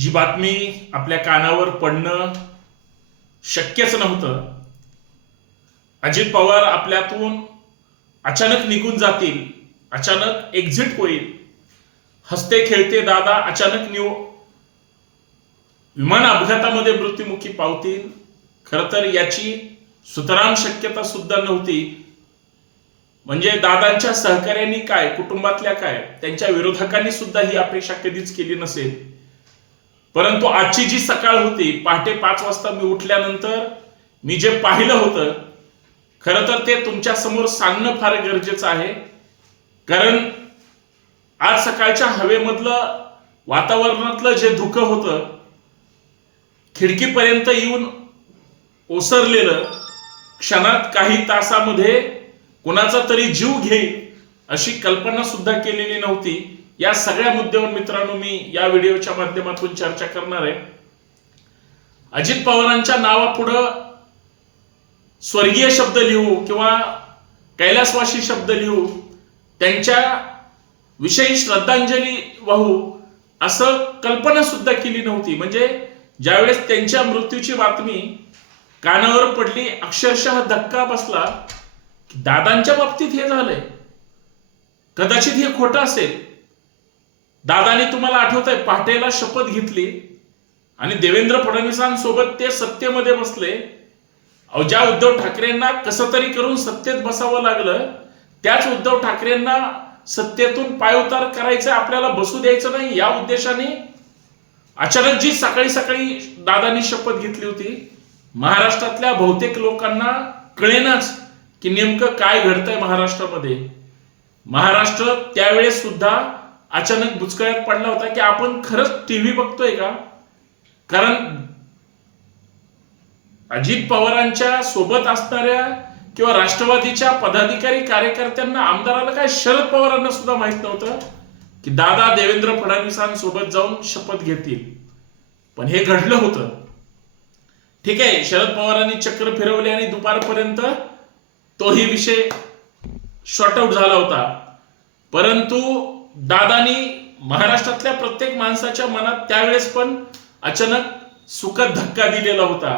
जी बातमी आपल्या कानावर पडणं शक्यच नव्हतं. अजित पवार आपल्यातून अचानक निघून जातील, अचानक एक्झिट होईल, हसते खेळते दादा अचानक विमान अपघातामध्ये मृत्युमुखी पावतील. खरं तर याची सुतराम शक्यता सुद्धा नव्हती. म्हणजे दादांच्या सहकार्यांनी काय, कुटुंबातल्या काय, त्यांच्या विरोधकांनी सुद्धा ही अपेक्षा कधीच केली नसेल. परंतु आजची जी सकाळ होती, पहाटे 5 वाजता मी उठल्यानंतर मी जे पाहिलं होतं, खरं तर ते तुमच्या समोर सांगणं फार गरजेचं आहे. कारण आज सकाळच्या हवेमधलं, वातावरणातलं जे धुकं होतं, खिडकीपर्यंत येऊन ओसरलेलं, क्षणात काही तासामध्ये कुणाचा तरी जीव घेईल अशी कल्पना सुद्धा केलेली नव्हती. या सगळ्या मुद्द्यावर मित्रांनो मी या व्हिडिओच्या माध्यमातून चर्चा करणार आहे. अजित पवारांच्या नावापुढं स्वर्गीय शब्द लिहू किंवा कैलासवासी शब्द लिहू, त्यांच्या विषयी श्रद्धांजली वाहू असं कल्पना सुद्धा केली नव्हती. म्हणजे ज्यावेळेस त्यांच्या मृत्यूची बातमी कानावर पडली, अक्षरशः धक्का बसला. दादांच्या बाबतीत हे झालंय, कदाचित हे खोटं असेल. दादाने, तुम्हाला आठवतंय, पहाटेला शपथ घेतली आणि देवेंद्र फडणवीसांसोबत ते सत्तेमध्ये बसले. ज्या उद्धव ठाकरेंना कसं तरी करून सत्तेत बसावं लागलं, त्याच उद्धव ठाकरेंना सत्तेतून पायउतार करायचं, आपल्याला बसू द्यायचं नाही, या उद्देशाने अचानक जी सकाळी सकाळी दादांनी शपथ घेतली होती, महाराष्ट्रातल्या बहुतेक लोकांना कळेनाच की नेमकं काय घडतंय महाराष्ट्रामध्ये. महाराष्ट्र त्यावेळेस सुद्धा अचानक बुचकळ्यात पडला होता की आपण खरंच टीव्ही बघतोय का. कारण अजित पवारांच्या सोबत असणाऱ्या किंवा राष्ट्रवादीच्या पदाधिकारी कार्यकर्त्यांना, आमदाराला, काय शरद पवारांना सुद्धा माहित नव्हतं की दादा देवेंद्र फडणवीसांसोबत जाऊन शपथ घेतील. पण हे घडलं होतं. ठीक आहे, शरद पवारांनी चक्र फिरवले आणि दुपारपर्यंत तोही विषय शॉर्ट आउट झाला होता. परंतु दादानी महाराष्ट्रातल्या प्रत्येक माणसाच्या मनात त्यावेळेस पण अचानक सुखद धक्का दिलेला होता.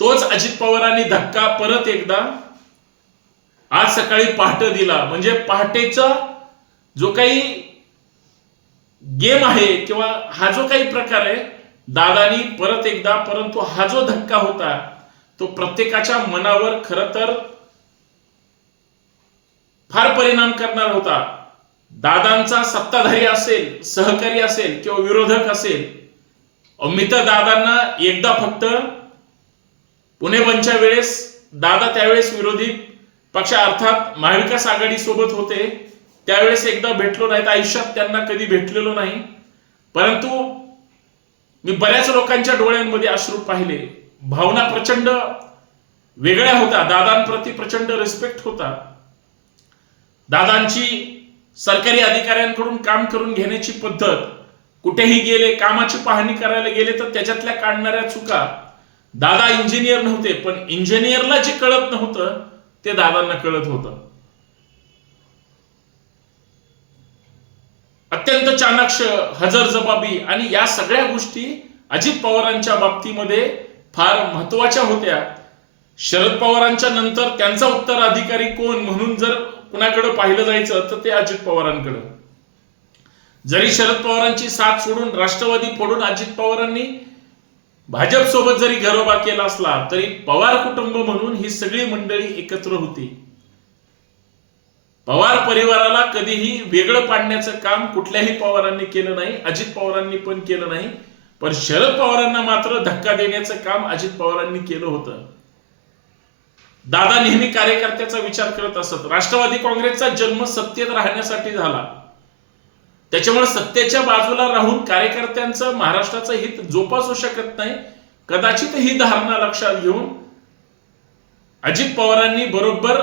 तोच अजित पवारांनी धक्का परत एकदा आज सकाळी पहाटे दिला. म्हणजे पहाटेचा जो काही गेम आहे किंवा हा जो काही प्रकार आहे, दादानी परत एकदा, परंतु हा जो धक्का होता तो प्रत्येकाच्या मनावर खरं तर फार परिणाम करणार होता. दादांचा सत्ताधारी असेल, सहकारी असेल किंवा विरोधक असेल, मी तर दादांना एकदा फक्त पुणे बंदच्या वेळेस, दादा त्यावेळेस विरोधी पक्ष अर्थात महाविकास आघाडी सोबत होते, त्यावेळेस एकदा भेटलो नाही, आयुष्यात त्यांना कधी भेटलेलो नाही. परंतु मी बऱ्याच लोकांच्या डोळ्यांमध्ये अश्रू पाहिले. भावना प्रचंड वेगळ्या होत्या. दादांप्रती प्रचंड रिस्पेक्ट होता. दादांची सरकारी अधिकाऱ्यांकडून काम करून घेण्याची पद्धत, कुठेही गेले, कामाची पाहणी करायला गेले तर त्याच्यातल्या काढणाऱ्या चुका, दादा इंजिनियर नव्हते, पण इंजिनियरला जे कळत नव्हतं ते दादांना कळत होतं. अत्यंत चाणाक्ष, हजरजबाबी, आणि या सगळ्या गोष्टी अजित पवारांच्या बाबतीमध्ये फार महत्वाच्या होत्या. शरद पवारांच्या नंतर त्यांचा उत्तराधिकारी कोण म्हणून जर कुणाकडे पाहिलं जायचं तर ते अजित पवारांकडे. जरी शरद पवारांची साथ सोडून, राष्ट्रवादी फोडून अजित पवारांनी भाजप सोबत जरी घरोबा केला असला तरी पवार कुटुंब म्हणून ही सगळी मंडळी एकत्र होती. पवार परिवाराला कधीही वेगळं पाडण्याचं काम कुठल्याही पवारांनी केलं नाही, अजित पवारांनी पण केलं नाही. पण शरद पवारांना मात्र धक्का देण्याचं काम अजित पवारांनी केलं होतं. दादा नेहमी कार्यकर्त्याचा विचार करत असत. राष्ट्रवादी काँग्रेसचा जन्म सत्तेत राहण्यासाठी झाला, त्याच्यामुळे सत्तेच्या बाजूला राहून कार्यकर्त्यांचं, महाराष्ट्राचं हित जोपासू शकत नाही. कदाचित ही धारणा लक्षात घेऊन अजित पवारांनी बरोबर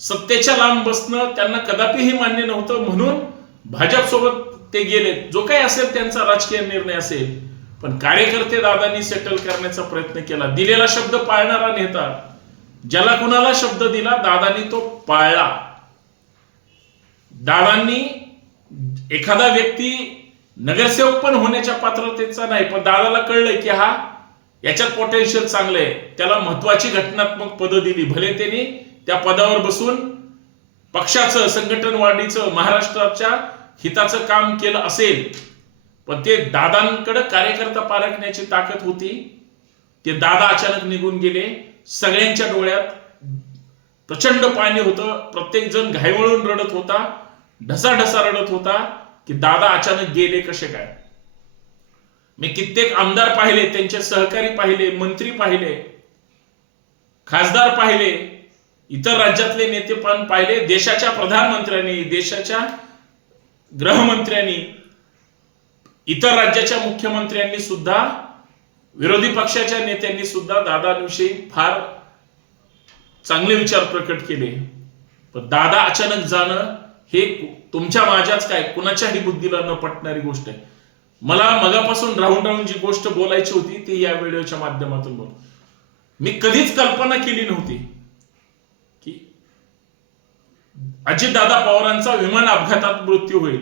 सत्तेच्या लांब बसणं त्यांना कदापिही मान्य नव्हतं, म्हणून भाजप सोबत ते गेले. जो काही असेल त्यांचा राजकीय निर्णय असेल, पण कार्यकर्ते दादांनी सेटल करण्याचा प्रयत्न केला. दिलेला शब्द पाळणारा नेता, ज्याला कुणाला शब्द दिला दादांनी तो पाळला. दादांनी एखादा व्यक्ती नगरसेवक पण होण्याच्या पात्रतेचा नाही, पण दादाला कळलं की हा याच्यात पोटेन्शियल चांगलं आहे, त्याला महत्वाची घटनात्मक पदं दिली. भले त्यांनी त्या पदावर बसून पक्षाचं, संघटन वाढीचं, महाराष्ट्राच्या हिताचं काम केलं असेल, पण ते दादांकडे कार्यकर्ता पारखण्याची ताकद होती. ते दादा अचानक निघून गेले. सगळ्यांच्या डोळ्यात प्रचंड पाणी होतं. प्रत्येक जण घाईवळून रडत होता, ढसाढसा रडत होता की दादा अचानक गेले कसे काय. मी कित्येक आमदार पाहिले, त्यांचे सहकारी पाहिले, मंत्री पाहिले, खासदार पाहिले, इतर राज्यातले नेते पण पाहिले, देशाच्या प्रधानमंत्र्यांनी, देशाच्या गृहमंत्र्यांनी, इतर राज्याच्या मुख्यमंत्र्यांनी सुद्धा, विरोधी पक्षाच्या नेत्यांनी सुद्धा दादांविषयी फार चांगले विचार प्रकट केले. पण दादा अचानक जाणं हे तुमच्या माझ्याच काय कुणाच्याही बुद्धीला न पटणारी गोष्ट आहे. मला मगापासून राहून राहून जी गोष्ट बोलायची होती ती या व्हिडिओच्या माध्यमातून बोल. मी कधीच कल्पना केली नव्हती की अजितदादा पवारांचा विमान अपघातात मृत्यू होईल.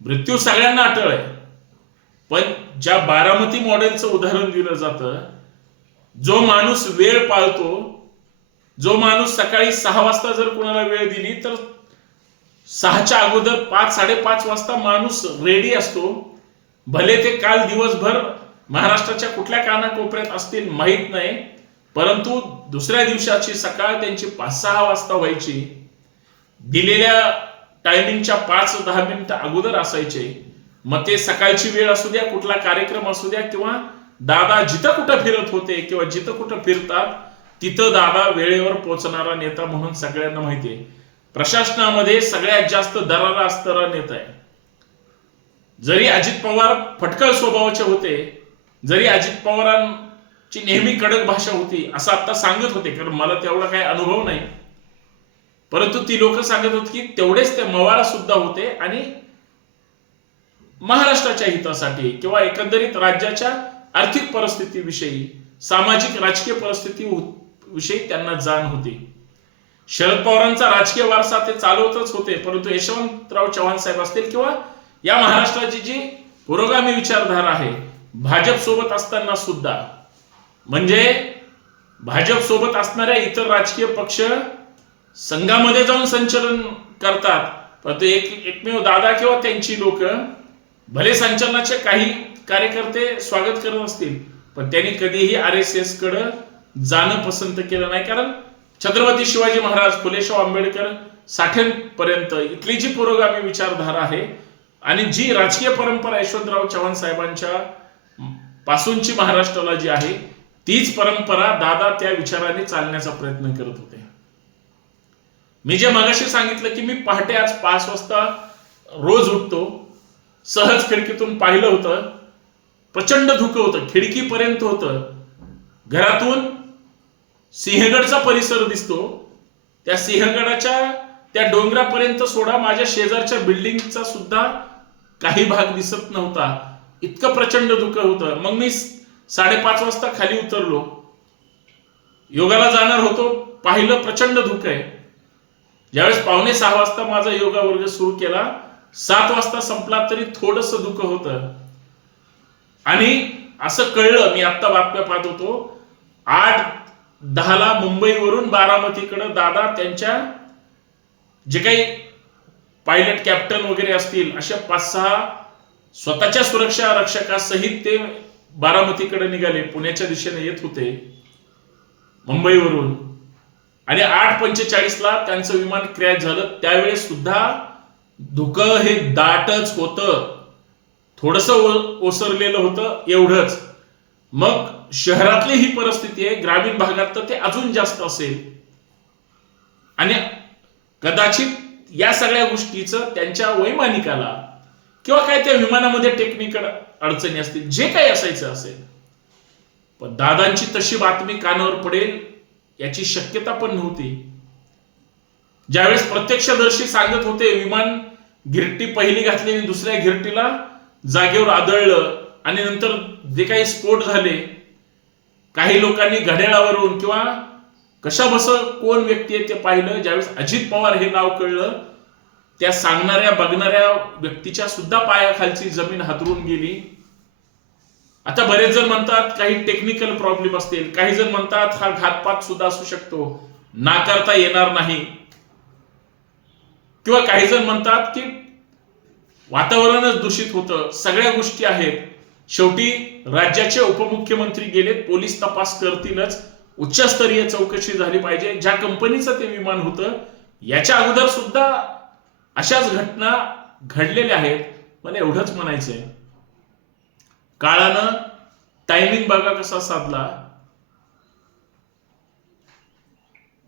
मृत्यू सगळ्यांना अटळ आहे, पण ज्या बारामती मॉडेलचं उदाहरण दिलं जातं, जो माणूस वेळ पाळतो, जो माणूस सकाळी 6 वाजता जर कुणाला वेळ दिली तर 6च्या अगोदर 5-5:30 वाजता माणूस रेडी असतो. भले ते काल दिवसभर महाराष्ट्राच्या कुठल्या कानाकोपऱ्यात असतील माहीत नाही, परंतु दुसऱ्या दिवसाची सकाळ त्यांची 5-6 वाजता व्हायची. दिलेल्या टायमिंगच्या 5-10 मिनिटं अगोदर असायचे. मग ते सकाळची वेळ असू द्या, कुठला कार्यक्रम असू द्या, किंवा दादा जिथं कुठं फिरत होते किंवा जिथं कुठं फिरतात तिथं दादा वेळेवर पोहोचणारा नेता म्हणून सगळ्यांना माहिती आहे. प्रशासनामध्ये सगळ्यात जास्त दरारा असणारा नेता आहे. जरी अजित पवार फटकळ स्वभावाचे होते, जरी अजित पवारांची नेहमी कडक भाषा होती असं आता सांगत होते, कारण मला तेवढा काही अनुभव नाही, परंतु ती लोक सांगत होती की तेवढेच ते मवाळा सुद्धा होते आणि महाराष्ट्राच्या हितासाठी किंवा एकंदरीत राज्याच्या आर्थिक परिस्थितीविषयी, सामाजिक राजकीय परिस्थितीविषयी त्यांना जाण होती. शरद पवारांचा राजकीय वारसा ते चालवतच होते, परंतु यशवंतराव चव्हाण साहेब असतील किंवा या महाराष्ट्राची जी पुरोगामी विचारधारा आहे, भाजप सोबत असताना सुद्धा, म्हणजे भाजप सोबत असणाऱ्या इतर राजकीय पक्ष संघामध्ये जाऊन संचलन करतात, परंतु एकमेव दादा किंवा त्यांची लोक, भले संचलनाचे काही कार्यकर्ते स्वागत करत असतील, पण त्यांनी कधीही RSS कडे जाणं पसंत केलं नाही. कारण छत्रपती शिवाजी महाराज, फुलेशाह आंबेडकर, साठेंपर्यंत इथली जी पुरोगामी विचारधारा आहे आणि जी राजकीय परंपरा यशवंतराव चव्हाण साहेबांच्या पासूनची महाराष्ट्राला जी आहे, तीच परंपरा दादा त्या विचाराने चालण्याचा प्रयत्न करत होते. मी जे मगाशी सांगितलं की मी पहाटे आज 5 वाजता रोज उठतो, सहज खिडकीतून पाहिलं होतं, प्रचंड धुकं होतं, खिडकीपर्यंत होतं. घरातून सिंहगडचा परिसर दिसतो, त्या सिंहगडाच्या त्या डोंगरापर्यंत सोडा, माझ्या शेजारच्या बिल्डिंगचा सुद्धा काही भाग दिसत नव्हता. इतकं प्रचंड धुकं होतं. मग मी 5:30 वाजता खाली उतरलो, योगाला जाणार होतो, पाहिलं प्रचंड धुकं आहे. ज्यावेळेस 5:45 वाजता माझा योगा वर्ग सुरू केला, 7 वाजता संपला तरी थोडंसं धुकं होतं. आणि असं कळलं, मी आता बातम्या पाहत होतो, 8-10ला मुंबईवरून बारामतीकडे दादा त्यांच्या जे काही पायलट, कॅप्टन वगैरे असतील, अशा 5-6 स्वतःच्या सुरक्षा रक्षकासहित ते बारामतीकडे निघाले. पुण्याच्या दिशेने येत होते मुंबईवरून, आणि 8:45ला त्यांचं विमान क्रॅश झालं. त्यावेळेस सुद्धा धुकं हे दाटच होतं, थोडंसं ओसरलेलं होतं, एवढंच. मग शहरातली ही परिस्थिती आहे, ग्रामीण भागात तर ते अजून जास्त असेल. आणि कदाचित या सगळ्या गोष्टीचं त्यांच्या वैमानिकाला किंवा काय त्या विमानामध्ये टेक्निकल अडचणी असतील, जे काही असायचं असेल, पण दादांची तशी बातमी कानावर पडेल याची शक्यता पण नव्हती. ज्यावेळेस प्रत्यक्षदर्शी सांगत होते, विमान घिरटी पहिली घातली आणि दुसऱ्या घिरटीला जागेवर आदळलं आणि नंतर जे काही स्फोट झाले, काही लोकांनी घड्याळावरून किंवा कशा बस कोण व्यक्ती आहे ते पाहिलं. ज्यावेळेस अजित पवार हे नाव कळलं, त्या सांगणाऱ्या बघणाऱ्या व्यक्तीच्या सुद्धा पायाखालची जमीन हादरून गेली. आता बरेच जण म्हणतात काही टेक्निकल प्रॉब्लेम असतील, काही जण म्हणतात हा घातपात सुद्धा असू शकतो, नाकारता येणार नाही, किंवा काही जण म्हणतात की वातावरणच दूषित होतं. सगळ्या गोष्टी आहेत. शेवटी राज्याचे उपमुख्यमंत्री गेलेत, पोलीस तपास करतीलच, उच्चस्तरीय चौकशी झाली पाहिजे. ज्या कंपनीचं ते विमान होतं याच्या अगोदर सुद्धा अशाच घटना घडलेल्या आहेत. मला एवढंच म्हणायचंय, काळानं टायमिंग बघा कसा साधला.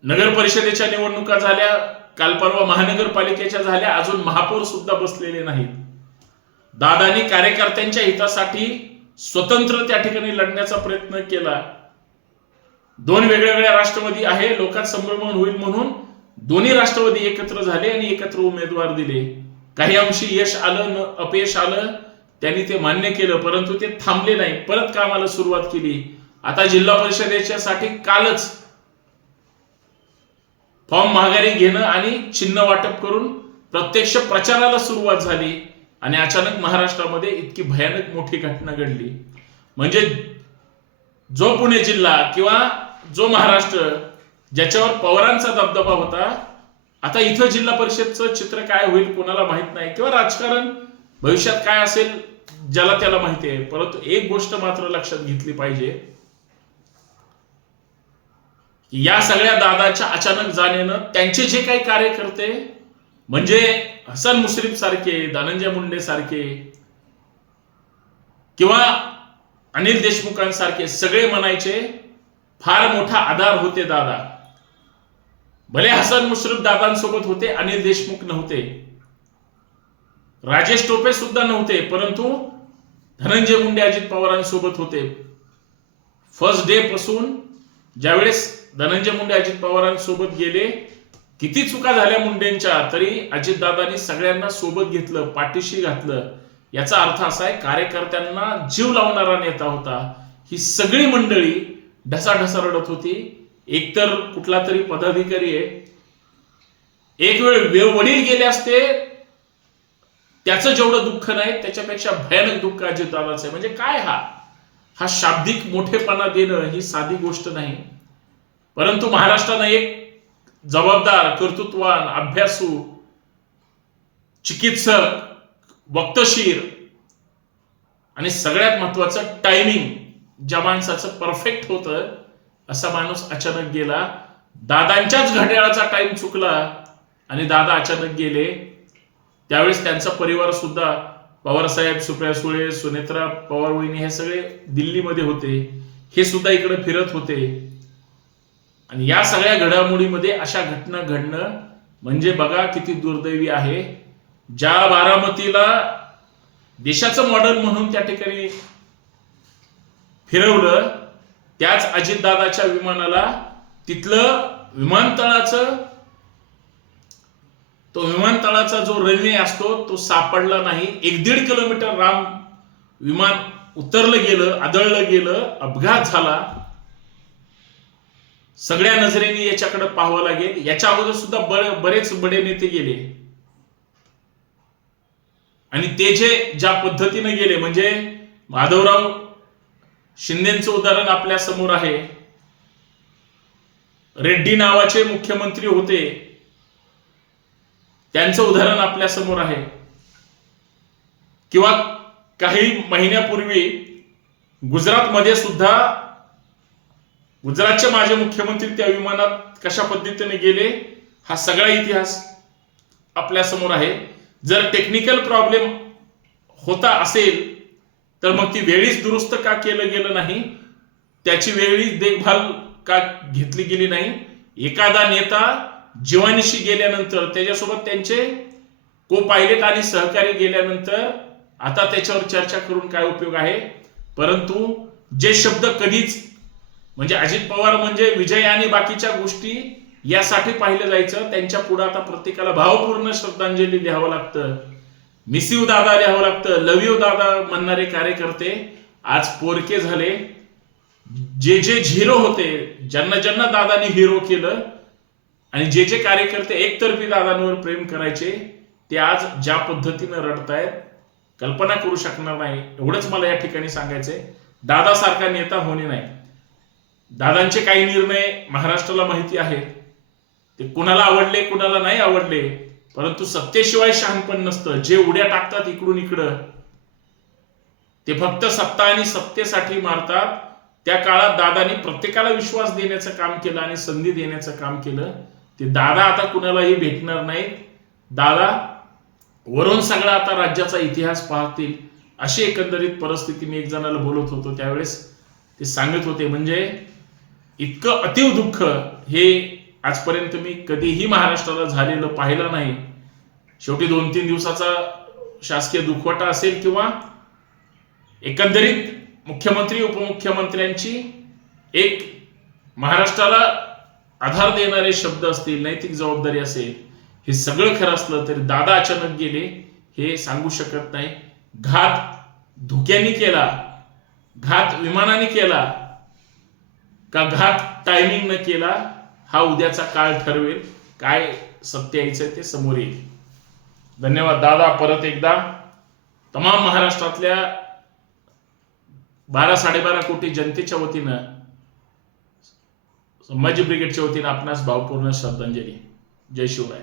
नगर परिषदेच्या निवडणुका झाल्या, काल परवा महानगरपालिकेच्या झाल्या, अजून महापौर सुद्धा बसलेले नाहीत. दादानी कार्यकर्त्यांच्या हितासाठी स्वतंत्र त्या ठिकाणी लढण्याचा प्रयत्न केला. दोन वेगळ्या वेगळ्या राष्ट्रवादी आहे, लोकात संभ्रमण होईल म्हणून दोन्ही राष्ट्रवादी एकत्र झाले आणि एकत्र उमेदवार दिले. काही अंशी यश आलं, अपयश आलं, त्यांनी ते मान्य केलं, परंतु ते थांबले नाही, परत कामाला सुरुवात केली. आता जिल्हा परिषदेच्या साठी कालच फॉर्म माघारी घेणं आणि चिन्ह वाटप करून प्रत्यक्ष प्रचाराला सुरुवात झाली. आणि अचानक महाराष्ट्रामध्ये इतकी भयानक मोठी घटना घडली. म्हणजे जो पुणे जिल्हा किंवा जो महाराष्ट्र ज्याच्यावर पवारांचा दबदबा होता, आता इथं जिल्हा परिषदचं चित्र काय होईल कोणाला माहित नाही, किंवा राजकारण भविष्यात काय असेल ज्याला त्याला माहिती आहे. परंतु एक गोष्ट मात्र लक्षात घेतली पाहिजे, की या सगळ्या दादाच्या अचानक जाण्यानं त्यांचे जे काही कार्यकर्ते, म्हणजे हसन मुश्रीफ सारखे, धनंजय मुंडे सारखे किंवा अनिल देशमुखांसारखे सगळे म्हणायचे फार मोठा आधार होते दादा. भले हसन मुश्रीफ दादांसोबत होते, अनिल देशमुख नव्हते, राजेश टोपे सुद्धा नव्हते, परंतु धनंजय मुंडे अजित पवारांसोबत होते. फर्स्ट डे पासून ज्यावेळेस धनंजय मुंडे अजित पवारांसोबत गेले, किती चुका झाल्या मुंडेंच्या, तरी अजितदादांनी सगळ्यांना सोबत घेतलं, पाठीशी घातलं. याचा अर्थ असा आहे, कार्यकर्त्यांना जीव लावणारा नेता होता. ही सगळी मंडळी ढसाढसा रडत होती. एकतर कुठला तरी पदाधिकारी आहे, एक वेळ वडील गेले असते, त्याचं जेवढं दुःख नाही त्याच्यापेक्षा भयानक दुःख अजितदादाचं आहे. म्हणजे काय हा शाब्दिक मोठेपणा देणं ही साधी गोष्ट नाही. परंतु महाराष्ट्रानं एक जबाबदार, कर्तृत्ववान, अभ्यासू, चिकित्सक, वक्तशीर आणि सगळ्यात महत्वाचं टायमिंग ज्या माणसाचं परफेक्ट होतं, असा माणूस अचानक गेला. दादांच्याच घड्याळाचा टाइम चुकला आणि दादा अचानक गेले. त्यावेळेस त्यांचा परिवार सुद्धा, पवारसाहेब, सुप्रिया सुळे, सुनेत्रा पवार वहिनी, हे सगळे दिल्लीमध्ये होते, हे सुद्धा इकडे फिरत होते. आणि या सगळ्या घडामोडीमध्ये अशा घटना घडणं म्हणजे बघा किती दुर्दैवी आहे. ज्या बारामतीला देशाचं मॉडेल म्हणून त्या ठिकाणी फिरवलं, त्याच अजितदादाच्या विमानाला तिथलं विमानतळाचा जो रनवे असतो तो सापडला नाही. 1-1.5 किलोमीटर लांब विमान उतरलं गेलं, आदळलं गेलं, अपघात झाला. सगळ्या नजरेने याच्याकडे पाहावं लागेल. याच्या अगोदर सुद्धा बरेच बडे नेते गेले आणि ते ज्या पद्धतीने गेले, म्हणजे माधवराव शिंदेचं उदाहरण आपल्या समोर आहे. रेड्डी नावाचे मुख्यमंत्री होते, त्यांचं उदाहरण आपल्या समोर आहे. किंवा काही महिन्यापूर्वी गुजरातमध्ये सुद्धा गुजरातचे माजी मुख्यमंत्री त्या विमानात कशा पद्धतीने गेले, हा सगळा इतिहास आपल्या समोर आहे. जर टेक्निकल प्रॉब्लेम होता असेल तर मग ती वेळीच दुरुस्त का केलं गेलं नाही, त्याची वेळीच देखभाल का घेतली गेली नाही. एखादा नेता जीवानिशी गेल्यानंतर, त्याच्यासोबत त्यांचे को पायलट आणि सहकारी गेल्यानंतर आता त्याच्यावर चर्चा करून काय उपयोग आहे. परंतु जे शब्द कधीच, म्हणजे अजित पवार म्हणजे विजय आणि बाकीच्या गोष्टी यासाठी पाहिलं जायचं, त्यांच्या पुढे आता प्रत्येकाला भावपूर्ण श्रद्धांजली लिहावं लागतं, मिस यू दादा लिहावं लागतं, लव यू दादा म्हणणारे कार्यकर्ते आज पोरके झाले. जे झिरो होते, ज्यांना दादानी हिरो केलं, आणि जे कार्यकर्ते एकतर्फी दादांवर प्रेम करायचे, ते आज ज्या पद्धतीनं रडतायत कल्पना करू शकणार नाही. एवढंच मला या ठिकाणी सांगायचंय. दादासारखा नेता होणे नाही. दादांचे काही निर्णय महाराष्ट्राला माहिती आहेत, ते कुणाला आवडले कुणाला नाही आवडले, परंतु सत्तेशिवाय शहाणपण नसतं. जे उड्या टाकतात इकडून इकडं ते फक्त सत्ता आणि सत्तेसाठी मारतात. त्या काळात दादांनी प्रत्येकाला विश्वास देण्याचं काम केलं आणि संधी देण्याचं काम केलं. ते दादा आता कुणालाही भेटणार नाहीत. दादा वरून सगळा आता राज्याचा इतिहास पाहतील, अशी एकंदरीत परिस्थिती. मी एक जणाला बोलत होतो त्यावेळेस ते सांगत होते, म्हणजे इतकं अतीव दुःख हे आजपर्यंत मी कधीही महाराष्ट्राला झालेलं पाहिलं नाही. शेवटी 2-3 दिवसाचा शासकीय दुखवटा असेल किंवा एकंदरीत मुख्यमंत्री उपमुख्यमंत्र्यांची एक महाराष्ट्राला आधार देणारे शब्द असतील, नैतिक जबाबदारी असेल, हे सगळं खरं असलं तरी दादा अचानक गेले हे सांगू शकत नाही. घात धोक्याने केला, घात विमानाने केला का घात टायमिंग न केला, हा उद्याचा काळ ठरवेल. काय सत्य यायचं ते समोर येईल. धन्यवाद दादा. परत एकदा तमाम महाराष्ट्रातल्या 12-12.5 कोटी जनतेच्या वतीनं, संभाजी ब्रिगेडच्या वतीनं आपणास भावपूर्ण श्रद्धांजली. जय शिवराय.